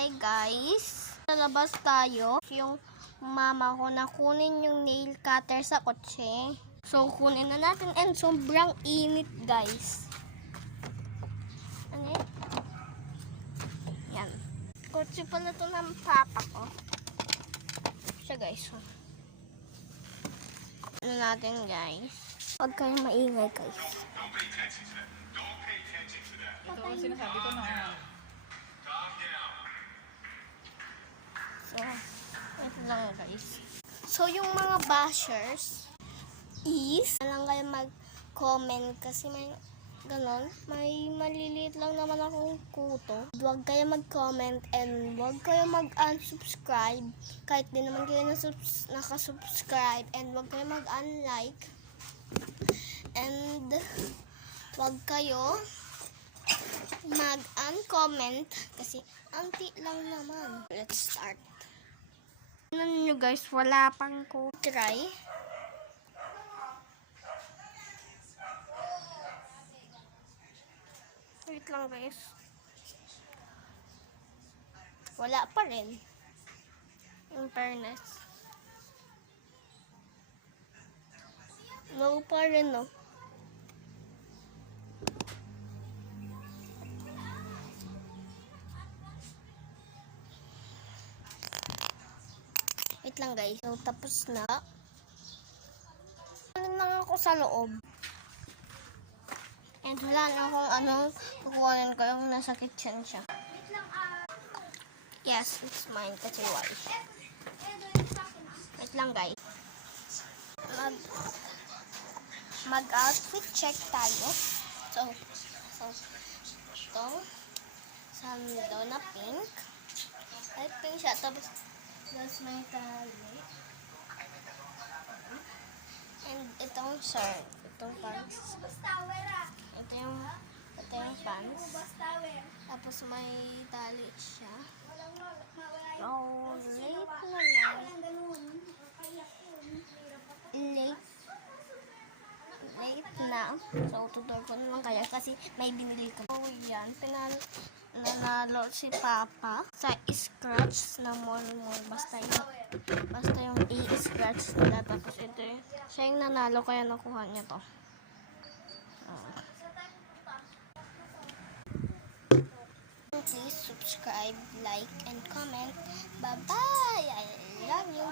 Hi guys! Lalabas tayo. Yung mama ko na kunin yung nail cutter sa kotse. So, kunin na natin. And sobrang init guys. Ano yan? Yan. Kotse pala to ng papa ko. Siya guys. Ano natin guys? Huwag kayong maingay guys. Ito ang sinasabi ko na. So, ito lang guys. So, yung mga bashers is, lang kayo mag-comment kasi may ganon. May maliliit lang naman akong kuto. Huwag kayo mag-comment and huwag kayo mag-unsubscribe. Kahit di naman kayo nakasubscribe. And huwag kayo mag-unlike. And huwag kayo mag-uncomment kasi anti lang naman. Let's start. Ano nyo guys, wala pang ko try. Wait lang guys. Wala pa rin. In fairness. No pa rin no. Wait lang guys. So, tapos na. Ano lang ako sa loob. And wala na akong anong kukuhanin ko yung nasa kitchen siya. Yes, it's mine. Kasi why. Wait lang guys. Mag-outfit check tayo. So, itong sando na pink. Ay, pink siya. Tapos may tali. And itong shirt. Itong pants. Ito yung pants. Tapos may tali siya. Oh, late na. So, tutor ko naman kaya kasi may binili ko. So, yan. Nanalo si Papa sa scratch na mall. Basta yung i-scratch nila. Tapos ito siya yung nanalo kaya nakuha niya to. Please subscribe, like, and comment. Bye-bye! I love you.